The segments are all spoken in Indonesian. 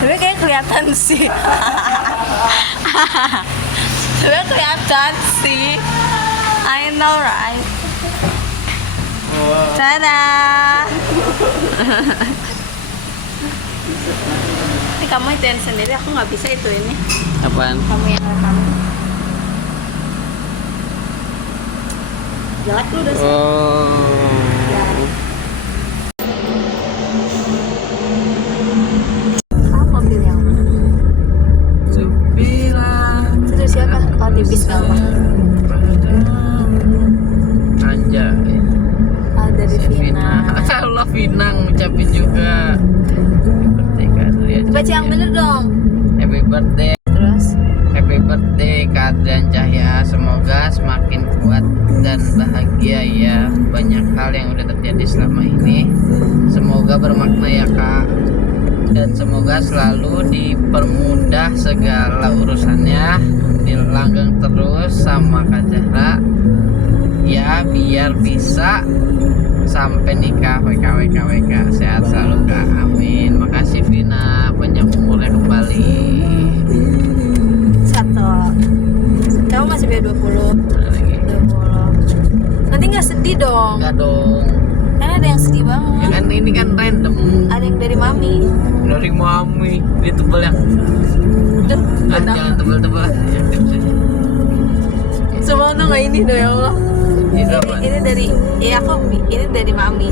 Sebenernya kayak kelihatan sih. Sebenernya kelihatan sih. I know right. Tada. Ini kamu ituin sendiri, aku nggak bisa itu ini. Apaan? Kamu yang rekam. Jelek lu udah. Oh. Apa mobil yang mana? Itu siapa? Oh, di bis apa? Anjay. Ah, dari Vina. Allah Vinang ucapin juga. Happy birthday Kak Adrian. Baca yang bener dong. Happy birthday. Terus Happy birthday Kak Adrian Cahya. Semoga semakin kuat dan bahagia ya. Banyak hal yang udah terjadi selama ini. Semoga bermakna ya Kak. Dan semoga selalu dipermudah segala urusannya, dilanggeng terus sama Kak Zahra ya, biar bisa sampai nikah WK. Sehat selalu Kak, amin. Makasih Vina, panjang umurnya kembali. satu. Kamu masih B20. Mana lagi? 20. Nanti nggak sedih dong. Enggak dong, Kan ada yang sedih ya banget. kan ini kan random. Ada yang dari mami. Dari mami, dia tebel yang Duh, jangan tebel-tebel ya, tips aja. Semuanya nggak ini dong ya Allah. Itu apa? Ini dari, ya aku ini dari mami.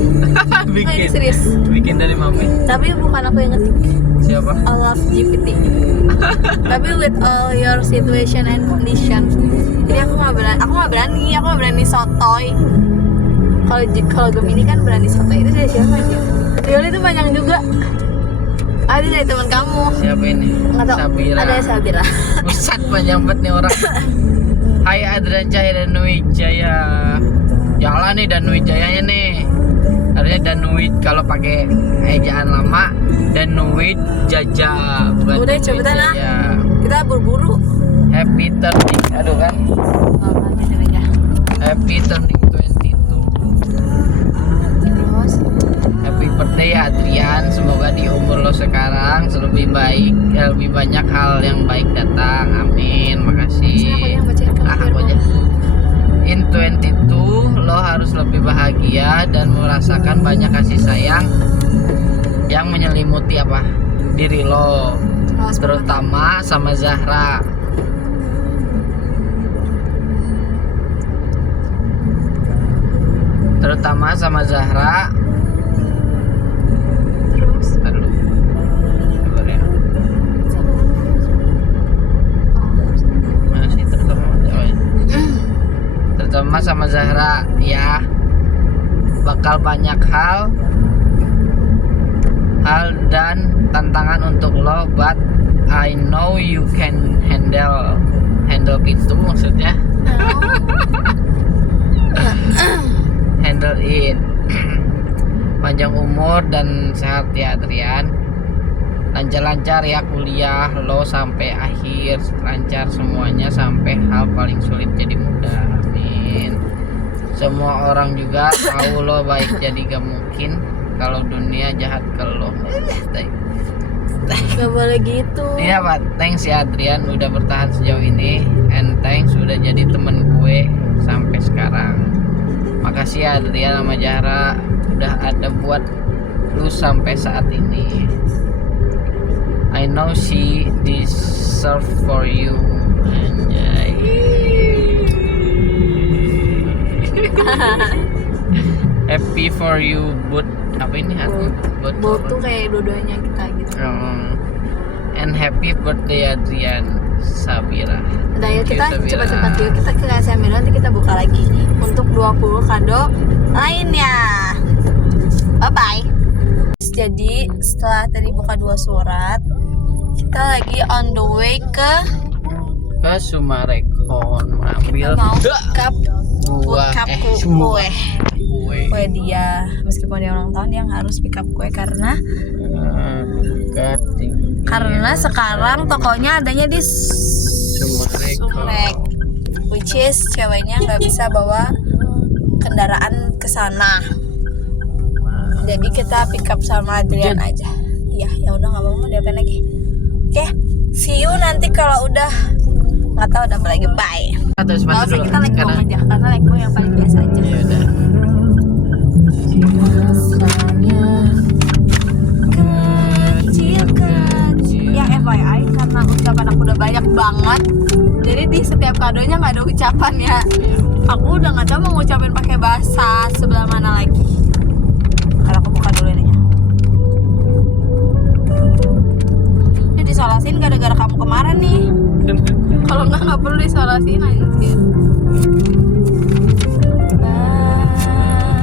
bikin, ini serius. bikin dari mami. Tapi bukan aku yang ngetik. Siapa? I love GPT. Tapi with all your situation and condition. Jadi aku nggak berani sotoy. Kalau Gemini kan berani sotoy. Itu dari siapa aja? Riol itu panjang juga. Ada dari teman kamu. Siapa ini? Nggak tahu. Sabira. Ada Sabira. Buset, panjang banget nih orang. Hai Adrian Cahya dan Nui Jaya. Jalan nih dan Nui Jayanya nih. Harusnya dan Nui kalau pakai ejaan lama, dan Nui Jaja. Bukan Udah Nui cepetan lah. Jaya. Kita buru-buru. Happy turning. Aduh kan. Oh, bener aja. Happy turning 22. Terus. Happy birthday ya Adrian. Semoga di umur lo sekarang lebih baik, lebih banyak hal yang baik datang. Amin. Makasih. Aku yang bacain kamu Aku aja. In 22 lo harus lebih bahagia dan merasakan banyak kasih sayang yang menyelimuti apa diri lo, terutama sama Zahra. Terutama sama Zahra. Terus. Aduh. Coba lihat. Mana sih terutama? Oh, ya. Terutama sama Zahra ya, bakal banyak hal dan tantangan untuk lo, but I know you can handle itu maksudnya. Handle it. Panjang umur dan sehat ya Adrian. Lancar-lancar ya kuliah lo sampai akhir, lancar semuanya sampai hal paling sulit jadi mudah. Amin. Semua orang juga tahu lo baik, jadi gak mungkin kalau dunia jahat ke lo. Gak boleh gitu. Iya Pak, thanks ya Adrian udah bertahan sejauh ini, and thanks udah jadi temen gue sampai sekarang. Makasih ya Adrian sama Zahra udah ada buat lu sampai saat ini. I know she deserve for you. Anjay. Happy for you, but apa ini artinya? Both tuh kayak dua-duanya kita gitu. And happy birthday Adrian Sabira. Udah yuk Thank you, kita Sabira. cepat-cepat yuk kita ke SMB nanti kita buka lagi untuk 20 kado lainnya. Bye bye. Jadi setelah tadi buka 2 surat, kita lagi on the way ke Sumarekon mengambil mau cup buah kue. kue Dia meskipun dia ulang tahun, yang harus pick up kue karena sekarang tokonya adanya di Sumerek, which is ceweknya nggak bisa bawa kendaraan ke sana. Jadi kita pick up sama Adrian aja. Iya, ya udah nggak apa-apa, dia diapain lagi. Oke, see you nanti kalau udah nggak tahu udah apa lagi. Bye. Atau Nggak sepatu usah dulu. kita like Karena aja karena like yang paling biasa aja. ya udah. Rasanya kecil-kecil. Yang FYI karena ucapan aku udah banyak banget, jadi di setiap kadonya nggak ada ucapannya. Aku udah nggak tahu mau ngucapin pakai bahasa sebelah mana lagi. Kalau aku buka dulu ini ya. Ini disolasin gara-gara kamu kemarin nih. Kalau nggak perlu disolasin anjir.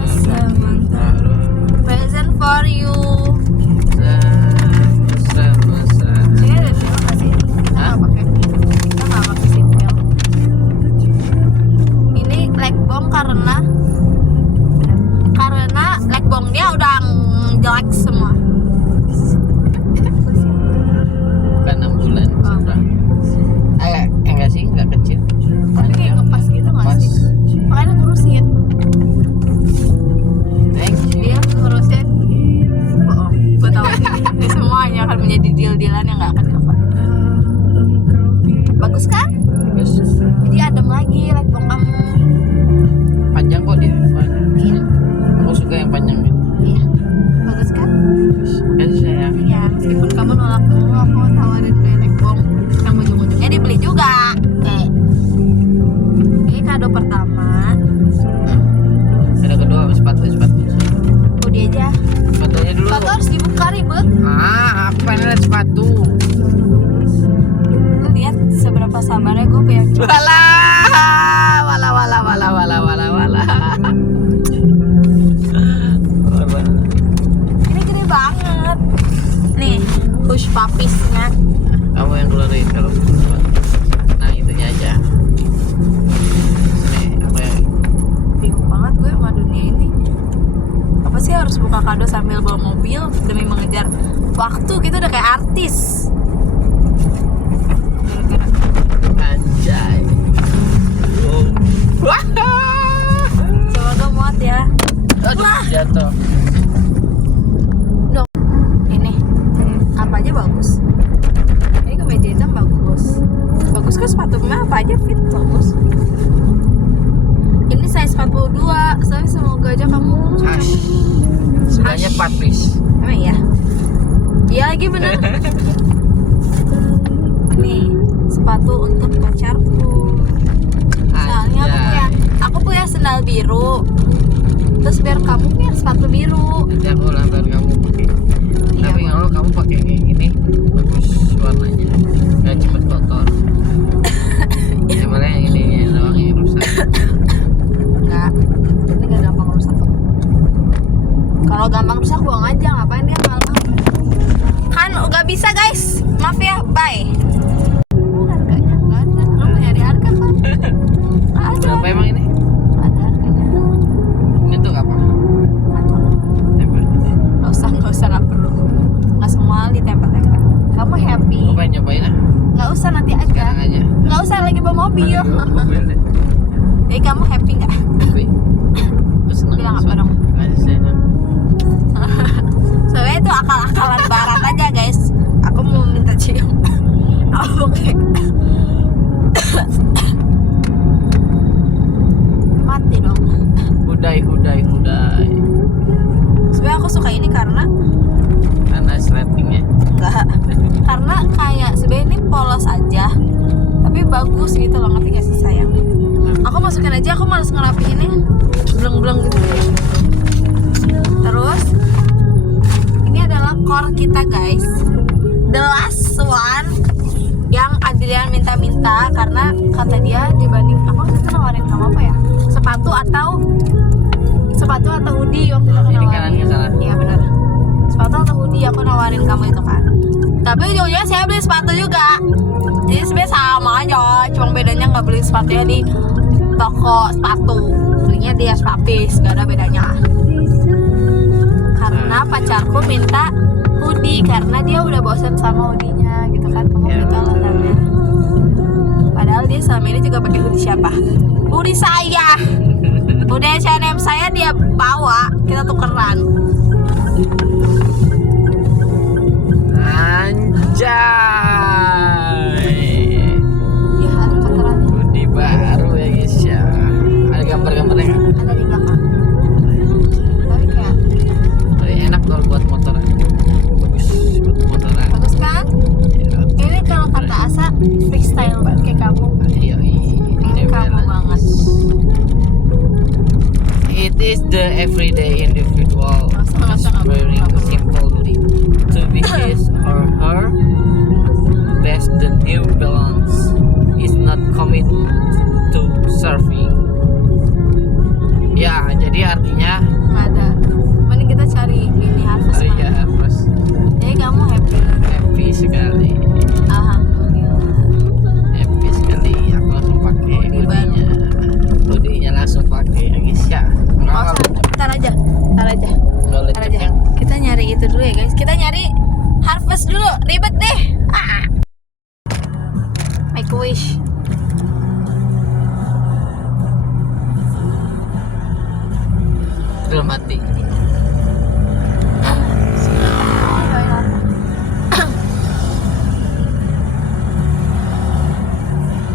Sementara present for you. Ini ada dulu nggak sih? Kita nggak pakai seatbelt. Ini leg bomb karena leg bomb dia udah jelek semua. Bukan 6 bulan. Enggak sih, enggak kecil. Tapi kayak ngepas gitu nggak Pas. sih? Makanya ngurusin. Thank you. Dia ngurusin. Bohong. Gue tahu ini semuanya akan menjadi deal-dealan yang nggak akan dapat. Bagus kan? Terus Jadi adem lagi leg bomb kamu. panjang kok dia. Iya. Aku suka yang panjang gitu. Iya. Bagus kan? Kasih sayang. Iya, meskipun kamu nolak dulu, aku tawarin beli leg bomb yang ujung-ujungnya dibeli juga. Ini kado pertama. Ada kedua sepatu. Udah aja. Sepatunya dulu. Sepatu harus dibuka ribet. Aku pengen lihat sepatu. Lu lihat seberapa sabarnya gue punya cowok. Wala. Ini gede banget. Nih, hush papisnya. Kamu yang keluarin kalau nah itunya aja. Nih, apa yang Bingung banget gue sama dunia ini. Apa sih harus buka kado sambil bawa mobil demi mengejar waktu? Kita udah kayak artis. anjay. Wah. Coba gue muat ya. Aduh, Wah. jatuh. Dong. Ini apa aja bagus. Ini kemeja hitam bagus. Bagus kan sepatunya apa aja fit bagus. Ini size 42. Tapi semoga aja kamu Hash. Sebenarnya 4 piece. emang iya? Iya lagi bener. Nih sepatu untuk pacarku. Soalnya aku punya sendal biru. Terus biar kamu punya sepatu biru. Nanti aku ulang tahun kamu pakai. Iya, Tapi kalau kamu pakai kayak gini bagus warnanya, nggak cepet kotor. Malah yang ini doang yang rusak. Enggak, ini gak gampang rusak kok. Kalau gampang rusak buang aja, ngapain dia malah. Kan gak bisa guys, maaf ya, bye. Harganya nggak ada, lu mau nyari harga kan? Ada, Berapa emang ini? ada harganya. Ini tuh apa? Tempel. Gak usah, gak perlu. Gak semua ditempel-tempel. Kamu happy? Aku pengen nyobain lah. Gak usah nanti Sekarang aja. aja. Gak usah lagi bawa mobil. Mobil deh. Jadi kamu happy gak? Tapi aku seneng. Bilang apa dong? Kasih sayang. Soalnya itu akal-akalan barat aja guys. Aku mau minta cium. Oke. Mati dong. Hudai. Sebenarnya aku suka ini karena Resletingnya. enggak, karena kayak sebenarnya ini polos aja, tapi bagus gitu loh, ngerti gak sih sayang? Aku masukin aja, aku males ngerapiinnya, beleng-beleng gitu. Terus ini adalah core kita guys, the last one yang Adrian minta-minta karena kata dia dibanding aku waktu itu nawarin kamu apa ya, sepatu atau hoodie waktu itu aku Ini nawarin. kanan ke sana. Iya benar, sepatu atau hoodie aku nawarin kamu itu kan, tapi ujung-ujungnya saya beli sepatu juga. Jadi sebenarnya sama aja, cuma bedanya nggak beli sepatunya di toko sepatu, belinya di Aspapis, gak ada bedanya. Karena pacarku minta hoodie karena dia udah bosan sama hoodie-nya gitu kan, kamu Ya, gitu betul. alasannya. Padahal dia selama ini juga pakai hoodie siapa? Hoodie saya. Hoodie H&M saya dia bawa, kita tukeran. Anjay. kamu. Ini kamu banget. It is the everyday individual wearing simple to be his or her best. The new balance is not commit to surfing. Ya, jadi artinya Nggak ada. Mending kita cari ini harvest. ya harus Jadi kamu happy sekali. Alhamdulillah. Happy sekali. Aku langsung pakai hoodie-nya. Hoodie-nya langsung pakai ya guys ya. Oh, ntar aja. Nggak Ntar aja. Kita nyari itu dulu ya guys. Kita nyari harvest dulu. Ribet deh. Make a wish. Udah mati.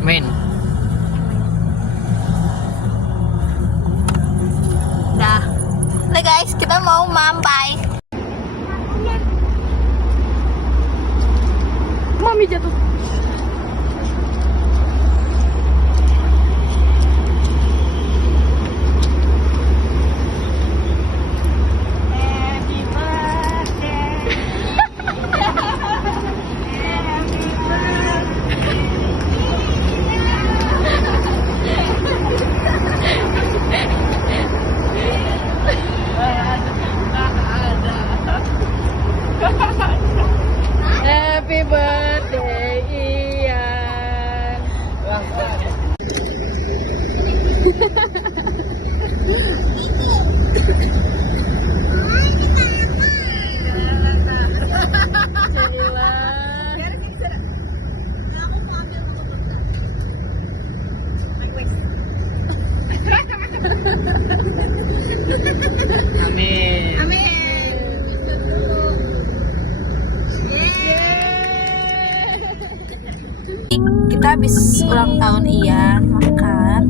Main. Dah. Nah guys, kita mau mampai. Mami jatuh. Happy birthday Ian. Amin. Kita habis ulang tahun Ian makan,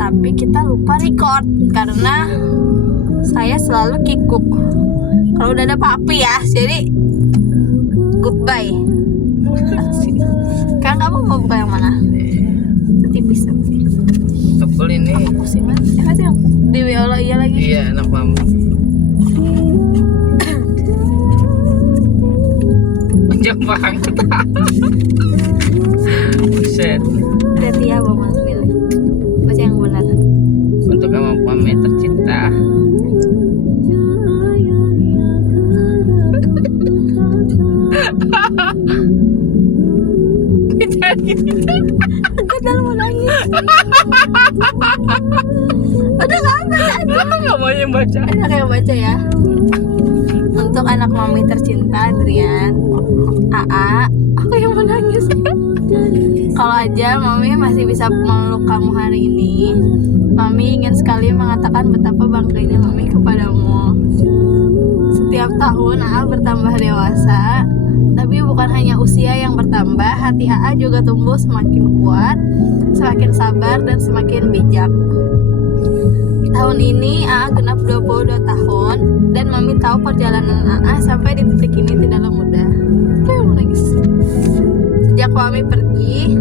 tapi kita lupa record karena saya selalu kikuk kalau udah ada papi ya, jadi goodbye. Kan kamu mau buka yang mana? Setipis tapi Tebel ini. pusing banget. Aja Dewi Allah iya lagi. Iya, enak banget. Panjang banget. Buset. Hati ya Bang Masmil. Baca yang benar. Untuk kamu tercinta. Aku udah mau nangis. Udah nggak baca aja. Nggak mau yang baca. Enak yang baca ya. Untuk anak mami tercinta Adrian, AA, aku yang menangis. Kalau aja mami masih bisa memeluk kamu hari ini, mami ingin sekali mengatakan betapa bangganya mami kepadamu. Setiap tahun AA bertambah dewasa, tapi bukan hanya usia yang bertambah, hati AA juga tumbuh semakin kuat, semakin sabar dan semakin bijak. Tahun ini AA genap 22 tahun dan mami tahu perjalanan AA sampai di titik ini tidaklah mudah. Kayak mau nangis. Sejak mami pergi,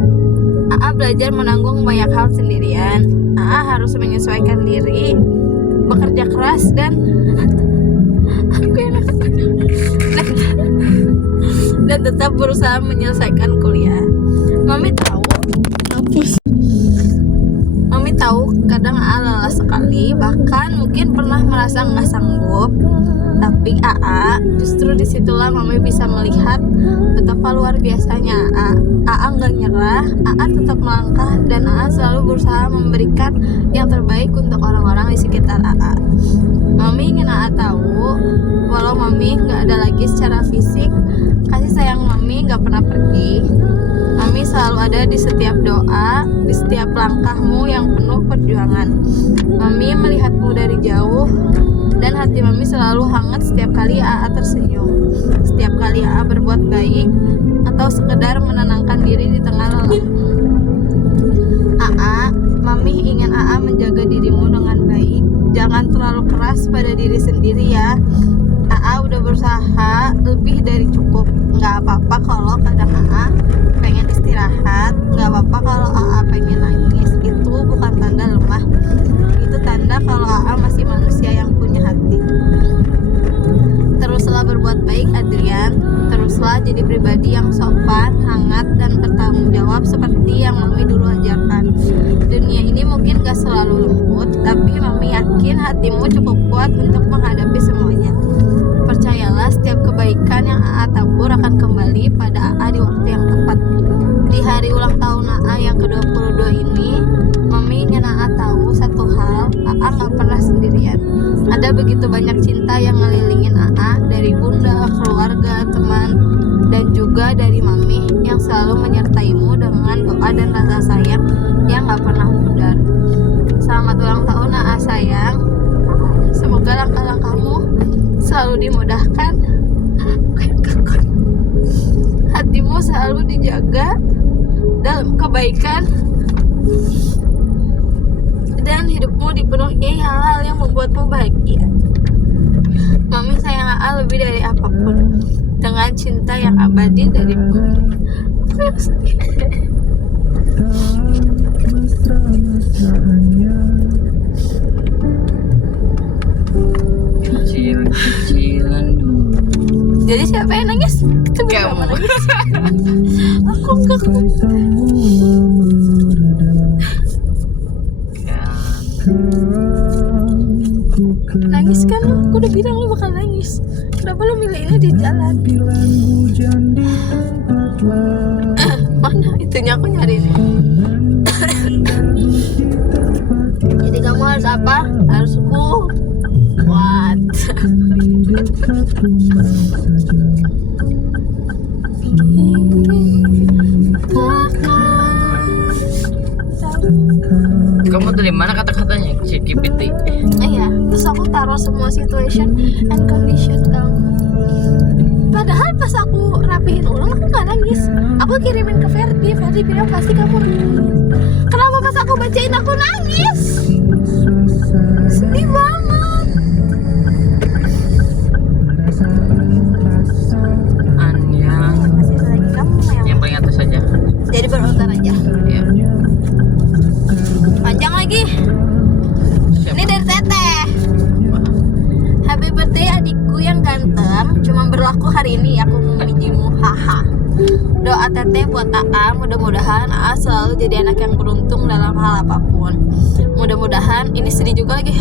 AA belajar menanggung banyak hal sendirian. AA harus menyesuaikan diri, bekerja keras dan aku yang dan tetap berusaha menyelesaikan kuliah. Mami tahu kadang AA lelah sekali, bahkan mungkin pernah merasa nggak sanggup. Tapi AA, justru disitulah mami bisa melihat betapa luar biasanya AA nggak nyerah, AA tetap melangkah, dan AA selalu berusaha memberikan yang terbaik untuk orang-orang di sekitar AA. Mami ingin AA tahu, walau mami nggak ada lagi secara fisik, kasih sayang mami nggak pernah pergi. Mami selalu ada di setiap doa, di setiap langkahmu yang penuh perjuangan. Mami melihatmu dari jauh, dan hati mami selalu hangat setiap kali AA tersenyum, setiap kali AA berbuat baik atau sekedar menenangkan diri di tengah lelah. AA, mami ingin AA menjaga dirimu dengan baik. Jangan terlalu keras pada diri sendiri ya. AA udah berusaha lebih dari cukup. Nggak apa-apa kalau kadang AA pengen istirahat, nggak apa-apa kalau teruslah jadi pribadi yang sopan, hangat, dan bertanggung jawab seperti yang Mami dulu ajarkan. Dunia ini mungkin gak selalu lembut, tapi Mami yakin hatimu cukup kuat untuk menghadapi semuanya. Percayalah, setiap kebaikan yang AA tabur akan kembali pada AA di waktu yang tepat. Di hari ulang tahun AA yang ke-22 ini, Mami ingin AA tahu satu hal, AA gak pernah sendirian. Ada begitu banyak cinta yang ngelilingin AA, dari bunda, keluarga, teman, dan juga dari Mami yang selalu menyertaimu dengan doa dan rasa sayang yang gak pernah pudar. Selamat ulang tahun AA sayang. Semoga langkah-langkahmu selalu dimudahkan, hatimu selalu dijaga dalam kebaikan, dan hidupmu dipenuhi hal-hal yang membuatmu bahagia. Mami sayang AA lebih dari apapun, dengan cinta yang abadi dari Mami. Kecil-kecilan dulu. Jadi siapa yang nangis? Itu Kamu. nangis. Aku enggak. Nangis kan lu? Aku udah bilang lu bakal nangis. Kenapa lu milih ini di jalan? Mana itunya, aku nyariin. Jadi kamu harus apa? Harus kuat. Kamu dari mana kata-katanya? ChatGPT. Iya, terus aku taruh semua situation and condition kamu. Padahal pas aku rapihin ulang aku nggak nangis. Aku kirimin ke Ferdi bilang pasti kamu nangis. Kenapa pas aku bacain aku nangis? Sedih banget. Anya. Masih ada lagi kamu Yang paling atas saja. Jadi berurutan aja. Ya. Panjang lagi. Ini dari Teteh. Happy birthday adikku yang ganteng. Cuma berlaku hari ini, aku mau menjimu. Haha. Doa Teteh buat AA, mudah-mudahan AA selalu jadi anak yang beruntung dalam hal apapun. Mudah-mudahan, ini sedih juga lagi.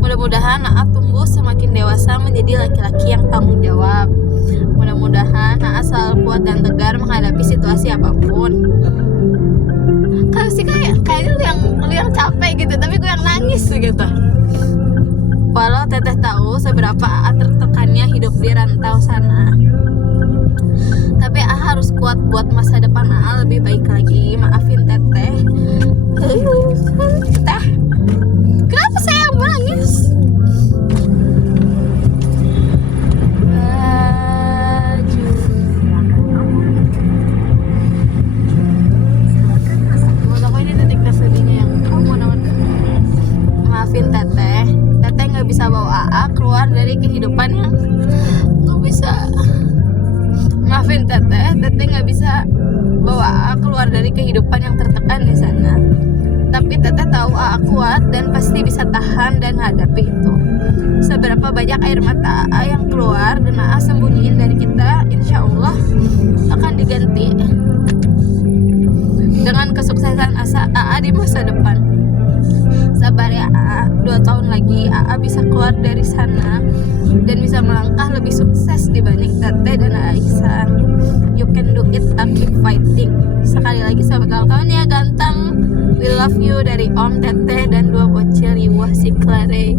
Mudah-mudahan AA tumbuh semakin dewasa menjadi laki-laki yang tanggung jawab. Mudah-mudahan AA selalu kuat dan tegar menghadapi situasi apapun. Kalau sih kayaknya lu yang capek gitu, tapi gue yang nangis gitu. Walau Teteh tahu seberapa AA tertekannya hidup di rantau sana, tapi AA harus kuat buat masa depan AA lebih baik lagi. Maafin Teteh. Teteh, kenapa saya yang menangis? Menurut aku ini titik tersedihnya yang kamu dengar. Maafin Teteh. Teteh nggak bisa bawa AA keluar dari kehidupan yang nggak bisa. Maafin Teteh. Teteh nggak bisa bawa AA keluar dari kehidupan yang tertekan di sana. Tapi Teteh tahu AA kuat dan pasti bisa tahan dan hadapi itu. Seberapa banyak air mata AA yang keluar dan AA sembunyiin dari kita, insya Allah akan diganti dengan kesuksesan asa AA di masa depan. Sabar ya AA, 2 tahun lagi AA bisa keluar dari sana dan bisa melangkah lebih sukses dibanding Teteh dan Aisyah. You can do it, keep fighting. Sekali lagi selamat ulang tahun ya ganteng. We love you dari Om, Teteh, dan 2 bocil Iwah si Klare.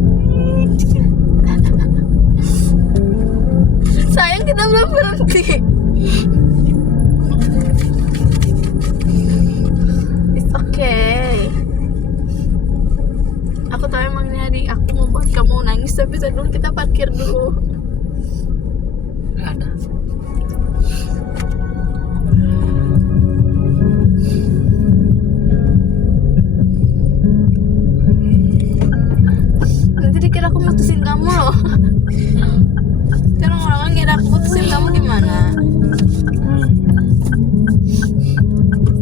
Sayang kita belum berhenti. It's okay. Aku tahu emang ini adik aku mau buat kamu nangis, tapi dulu kita parkir dulu. Nggak ada. Nanti dikira aku mutusin kamu loh. Terus orang-orang ngira aku mutusin kamu gimana?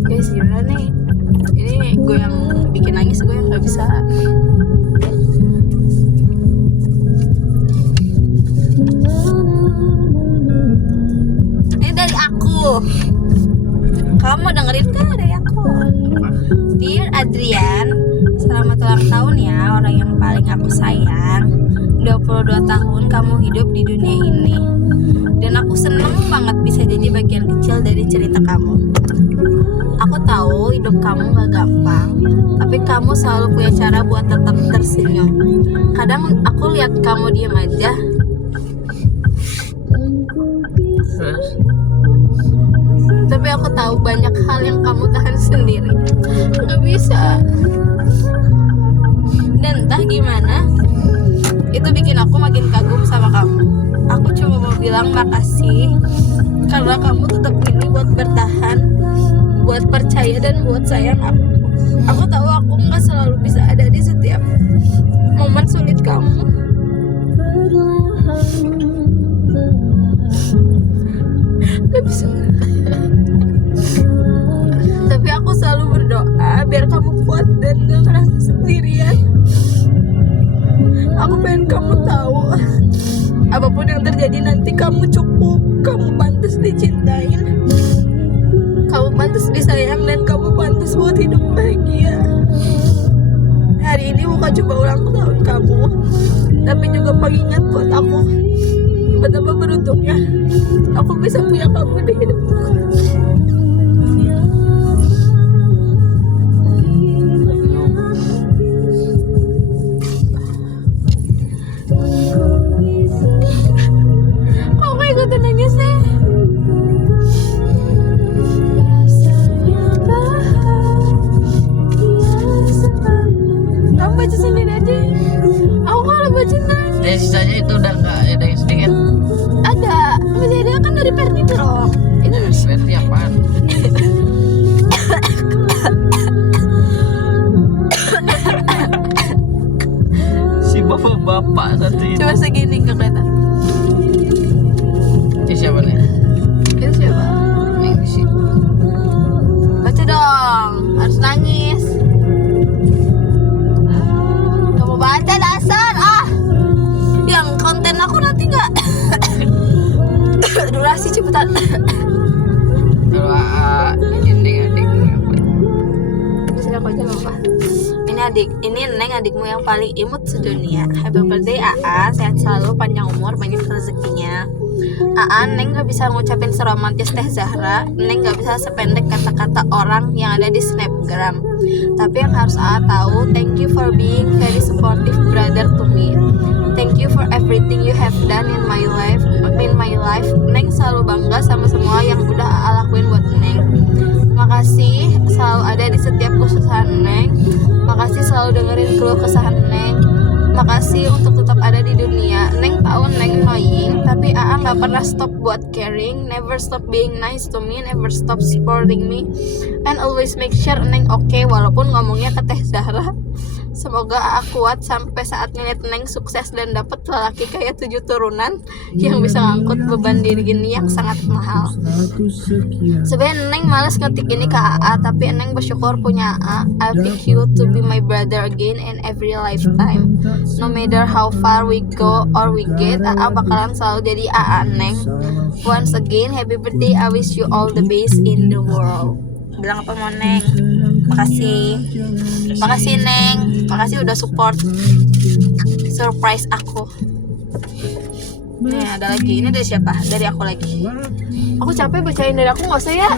Guys, gimana nih? Ini gue yang bikin nangis, gue yang nggak bisa. Kamu dengerin gak dari aku? Dear Adrian, selamat ulang tahun ya orang yang paling aku sayang. 22 tahun kamu hidup di dunia ini, dan aku seneng banget bisa jadi bagian kecil dari cerita kamu. Aku tahu hidup kamu gak gampang, tapi kamu selalu punya cara buat tetap tersenyum. Kadang aku lihat kamu diam aja, Terus tapi aku tahu banyak hal yang kamu tahan sendiri. Gak bisa. Dan entah gimana, itu bikin aku makin kagum sama kamu. Aku cuma mau bilang makasih karena kamu tetap milih buat bertahan, buat percaya, dan buat sayang aku. Aku tahu aku nggak selalu bisa ada di setiap momen sulit kamu. Gak bisa. Tapi aku selalu berdoa biar kamu kuat dan gak ngerasa sendirian. Aku pengen kamu tahu, apapun yang terjadi nanti kamu cukup, kamu pantas dicintain, kamu pantas disayang, dan kamu pantas buat hidup bahagia. Hari ini bukan cuma ulang tahun kamu, tapi juga pengingat buat aku betapa beruntungnya aku bisa punya kamu di hidupku. dan sisanya itu udah nggak ada yang sedikit. Ada, masih ada kan dari Perdi bro. Itu Berarti apaan? Si bapak-bapak satu ini. cuma segini nggak kelihatan. Ini siapa nih? Itu siapa? Ini di situ. Baca dong, harus nangis. Kamu baca dasar ah. Yang konten aku nanti nggak durasi cepetan. Kalau ini adikmu. Terus aku aja lupa. Ini Neng adikmu yang paling imut sedunia. Happy birthday AA, sehat selalu, panjang umur, banyak rezekinya. AA, Neng gak bisa ngucapin seromantis Teh Zahra. Neng gak bisa sependek kata-kata orang yang ada di snapgram. Tapi yang harus AA tahu, thank you for being very supportive brother to me. Thank you for everything you have done in my life. Neng selalu bangga sama semua yang udah AA lakuin buat Neng. Makasih selalu ada di setiap kesusahan Neng. Makasih selalu dengerin keluh kesahan Neng. Makasih untuk tetap ada di dunia. Neng tahu Neng annoying, tapi AA nggak pernah stop buat caring. Never stop being nice to me. Never stop supporting me. And always make sure Neng okay, walaupun ngomongnya ke Teh Zahra. Semoga AA kuat sampai saat ngeliat Neng sukses dan dapat lelaki kayak 7 turunan yang bisa ngangkut beban diri gini yang sangat mahal. Sebenarnya Neng males ngetik ini ke AA, tapi Neng bersyukur punya AA. I pick you to be my brother again in every lifetime. No matter how far we go or we get, AA bakalan selalu jadi AA Neng. Once again, happy birthday. I wish you all the best in the world. Bilang apa mau Neng? Makasih Neng. Makasih udah support, surprise aku. Nih ada lagi. Ini dari siapa? Dari aku lagi. Aku capek bacain dari aku, nggak usah ya.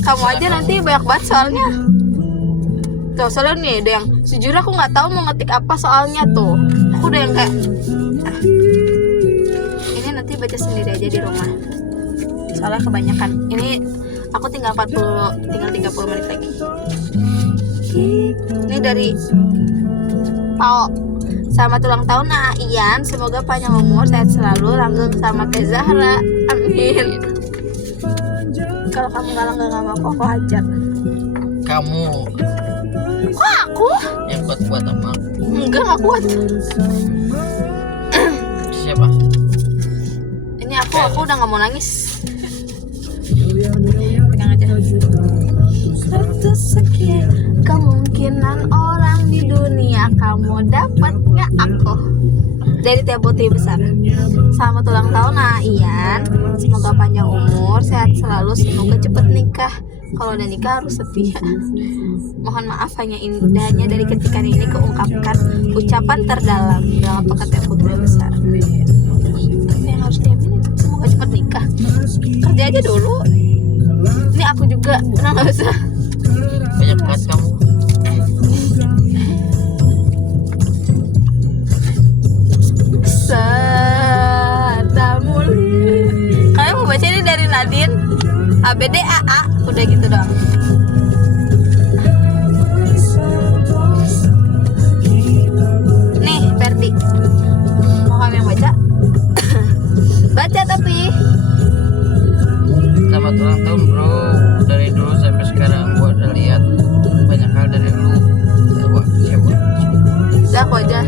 Kamu aja nanti banyak banget soalnya. Tuh soalnya nih ada yang sejujurnya aku nggak tahu mau ngetik apa soalnya tuh. Aku udah yang kayak ini nanti baca sendiri aja di rumah. Soalnya kebanyakan. Ini aku tinggal 30 menit lagi. Ini dari Pao. Selamat ulang tahun Nah Ian, semoga panjang umur, sehat selalu, langgeng sama Teh Zahra. Amin. Kalau kamu nggak langgeng sama aku hajar. Kamu Kok aku? yang kuat-kuat sama aku. Enggak, nggak kuat. Siapa? Ini aku udah nggak mau nangis. Pegang aja. Satu sekian kemungkinan orang di dunia, kamu dapat nggak aku? Dari Teh Putri Besar. Selamat ulang tahun Nah Ian, semoga panjang umur, sehat selalu, semoga cepat nikah. Kalau udah nikah harus setia. Mohon maaf hanya indahnya dari ketikan ini keungkapkan ucapan terdalam dalam pekerjaan putri besar. Tapi yang harus diaminin semoga cepat nikah. Kerja aja dulu. Ini aku juga, nggak usah. Banyak banget kamu. Kalian mau baca ini dari Nadine ABDAA, udah gitu doang. Nih Ferdi, mau kami yang baca? Baca tapi Selamat ulang tahun bro. Dari dulu sampai sekarang gua udah lihat banyak hal dari lu. Sewa. udah aku aja.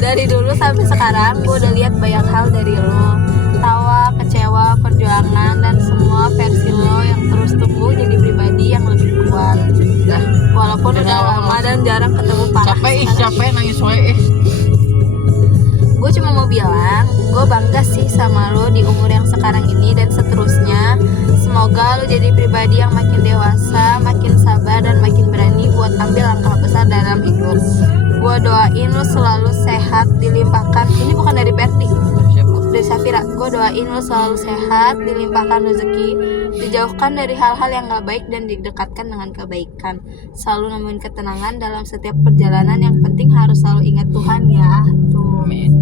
Dari dulu sampai sekarang gue udah lihat banyak hal dari lo, tawa, kecewa, perjuangan, dan semua versi lo yang terus tumbuh jadi pribadi yang lebih kuat. Dah, Walaupun udah lama dan jarang ketemu parah. capek nangis wae. Gue cuma mau bilang, gue bangga sih sama lo di umur yang sekarang ini dan seterusnya. Semoga lo jadi pribadi yang makin dewasa, makin sabar, dan makin berani buat ambil langkah besar dalam hidup. Gue doain lo selalu sehat, dilimpahkan. Ini bukan dari Perti, dari Safira. Gue doain lo selalu sehat, dilimpahkan rezeki, dijauhkan dari hal-hal yang gak baik dan didekatkan dengan kebaikan. Selalu nemuin ketenangan dalam setiap perjalanan. Yang penting harus selalu ingat Tuhan ya. Tuh. Amin.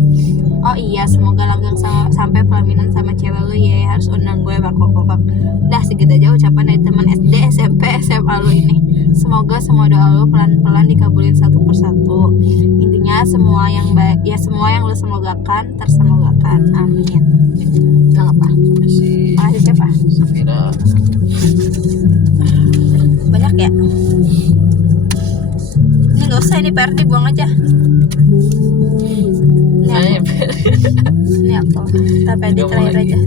Oh iya, semoga langgeng sampai pelaminan sama cewek lu ya. Harus undang gue bakok-bakok. Dah segitu aja ucapan dari teman SD, SMP, SMA lu ini. Semoga semua doa lu pelan-pelan dikabulin satu persatu. Intinya semua yang baik, ya semua yang lu semogakan tersemogakan. Amin. Bilang apa? Makasih siapa? Safira. Banyak ya? Ini gak usah, ini PR dibuang aja. Ini apa? Tapi di terakhir aja.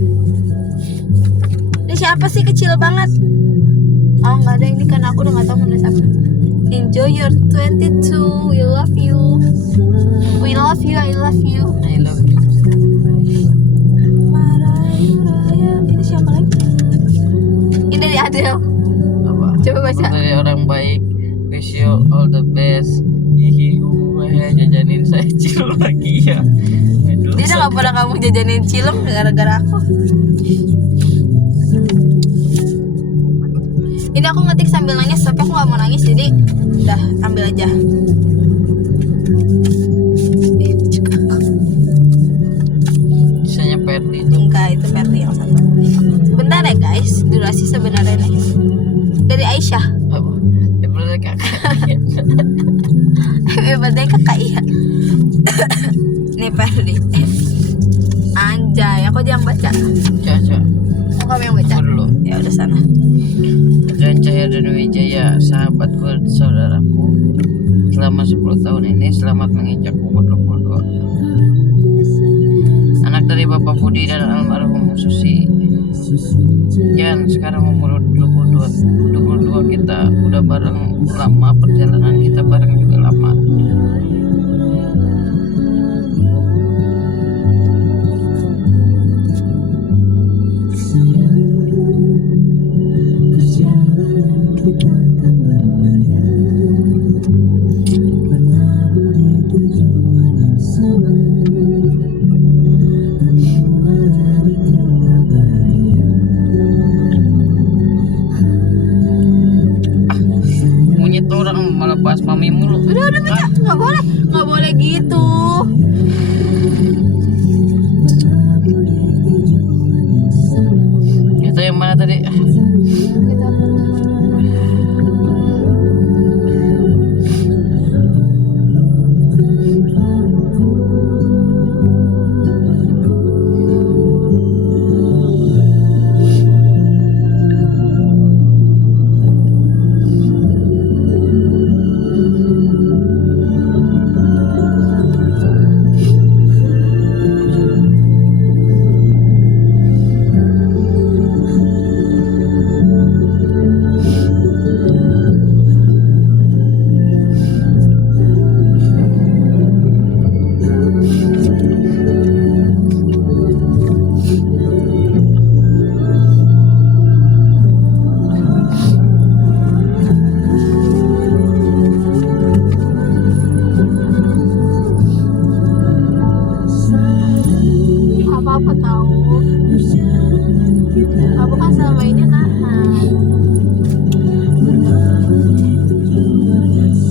Ini siapa sih, kecil banget? Oh nggak ada, ini kan aku udah nggak tahu menulis apa. Enjoy your 22, we love you, we love you, I love you. I love you. Maraya. Ini siapa lagi? Ini dari Adel. Apa? Coba baca. Dari orang baik. Wish you all the best. Hihi, jajanin saya cilok lagi ya. Aduh, Dia udah nggak pernah kamu jajanin cilok gara-gara aku. Ini aku ngetik sambil nangis, tapi aku nggak mau nangis, jadi udah ambil aja. Bisanya Perdi itu. Enggak, itu versi yang satu. Bentar ya guys, durasi sebenarnya nih. Dari Aisyah. Apa? Daripada kakak. Badai kakak iya. Nih Ferdi. Anjay, aku aja yang baca. Caca. Oh, kamu yang baca? Aku dulu. Ya udah sana. Dan Cahya dan Wijaya, sahabatku dan saudaraku, selama 10 tahun ini selamat menginjak umur 22. Anak dari Bapak Budi dan almarhum Susi. Jan, sekarang umur 22 kita udah bareng lama, perjalanan kita bareng juga lama. Monyet orang malah bahas mami mulu. Udah baca, nggak boleh gitu. Itu yang mana tadi? Gitu. selama ini tahan.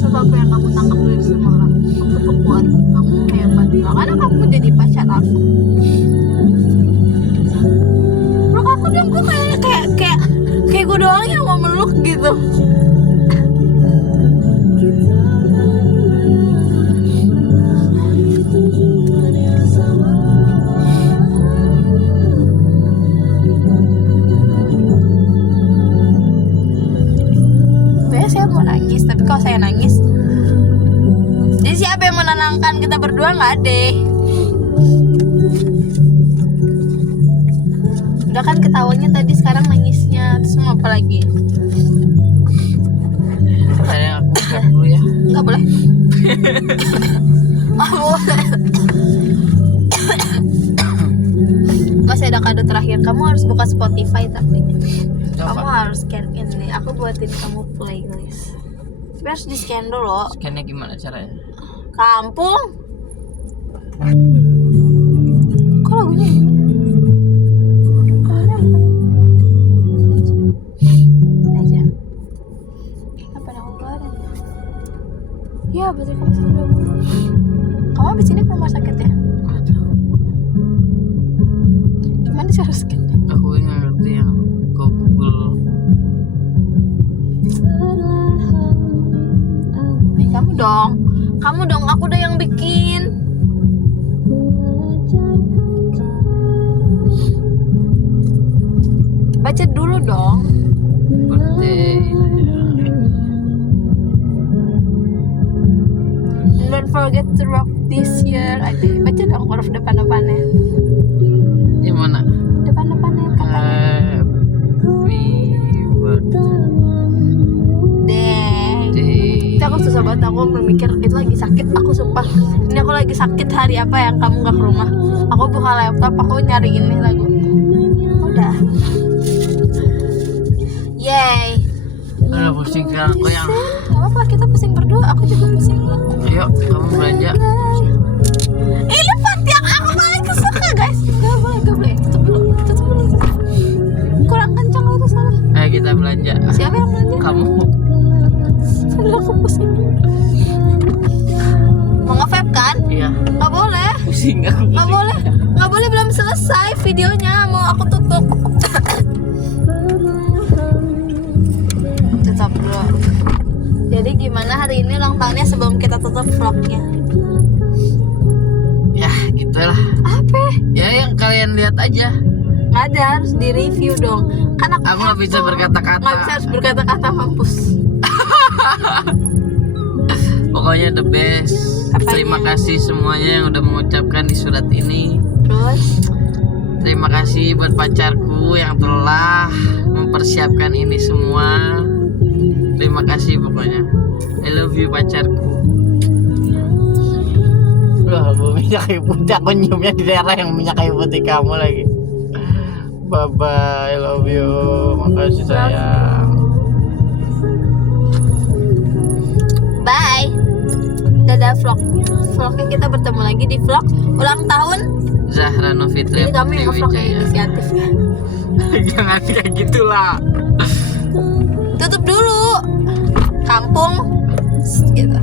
Coba apa yang kamu tangkap dari semua orang? Kamu tuh kuat, kamu hebat. Makanya kamu jadi pacar aku. Peluk aku dong, gue kayak gue doang yang mau meluk gitu. Sebenarnya saya mau nangis, tapi kalau saya nangis, jadi siapa yang menenangkan kita berdua? Nggak ada. Udah kan ketawanya tadi, sekarang nangisnya. Terus mau apa lagi? Kayak aku buka dulu ya. Nggak boleh. Oh, boleh. Masih ada kado terakhir. Kamu harus buka Spotify tapi kamu Coba. harus scan ini. Aku buatin kamu playlist. Tapi harus di scan dulu. Scan-nya gimana caranya? Kampung. Kok lagunya ini? Aja. Ngapain aku keluarin? Ya, berarti kamu sudah bunuh. Kamu abis ini ke rumah sakit ya? Nggak tahu. Gimana sih harus scan? Aku nggak ngerti yang kau Google. Kamu dong, aku udah yang bikin. Baca dulu dong. Birthday. Don't forget to rock this year. Aduh, baca dong huruf depan-depannya. Yang mana? Depan-depannya katanya. Happy birthday. Deh. Itu aku susah banget, aku memikir itu lagi sakit, aku sumpah. Ini aku lagi sakit hari apa yang kamu gak ke rumah. Aku buka laptop, aku nyari ini lagu. Udah. Yay. Udah pusing sekarang aku yang. Gak apa-apa, kita pusing berdua, aku juga pusing. Ayo kamu belanja. Ini part yang aku paling kesuka guys. Gak boleh. Tutup dulu. Kurang kencang itu salah. Ayo kita belanja. Siapa yang belanja? Kamu. Aduh, aku pusing. Mau nge-vape kan? Iya. Gak boleh. Pusing aku. Nggak boleh, belum selesai videonya, mau aku tutup. Tutup dulu. Jadi gimana hari ini ulang tahunnya sebelum kita tutup vlognya? Ya gitulah. Apa? Ya yang kalian lihat aja. Nggak ada, harus di review dong. Kan Aku nggak bisa berkata-kata. Nggak bisa harus berkata-kata, mampus. Pokoknya the best. Apanya? Terima kasih semuanya yang udah mengucapkan di surat ini. Terus Terima kasih buat pacarku yang telah mempersiapkan ini semua. Terima kasih pokoknya. I love you pacarku. Wah, minyak kayu putih. Aku nyiumnya di daerah yang minyak kayu putih kamu lagi. Bye bye, I love you. Makasih sayang. bye. Dadah vlognya, kita bertemu lagi di vlog ulang tahun. Zahra Novitri. Jadi kamu yang nge-vlog kayak inisiatif ya. Jangan kayak gitulah. Tutup dulu. Kampung gitu.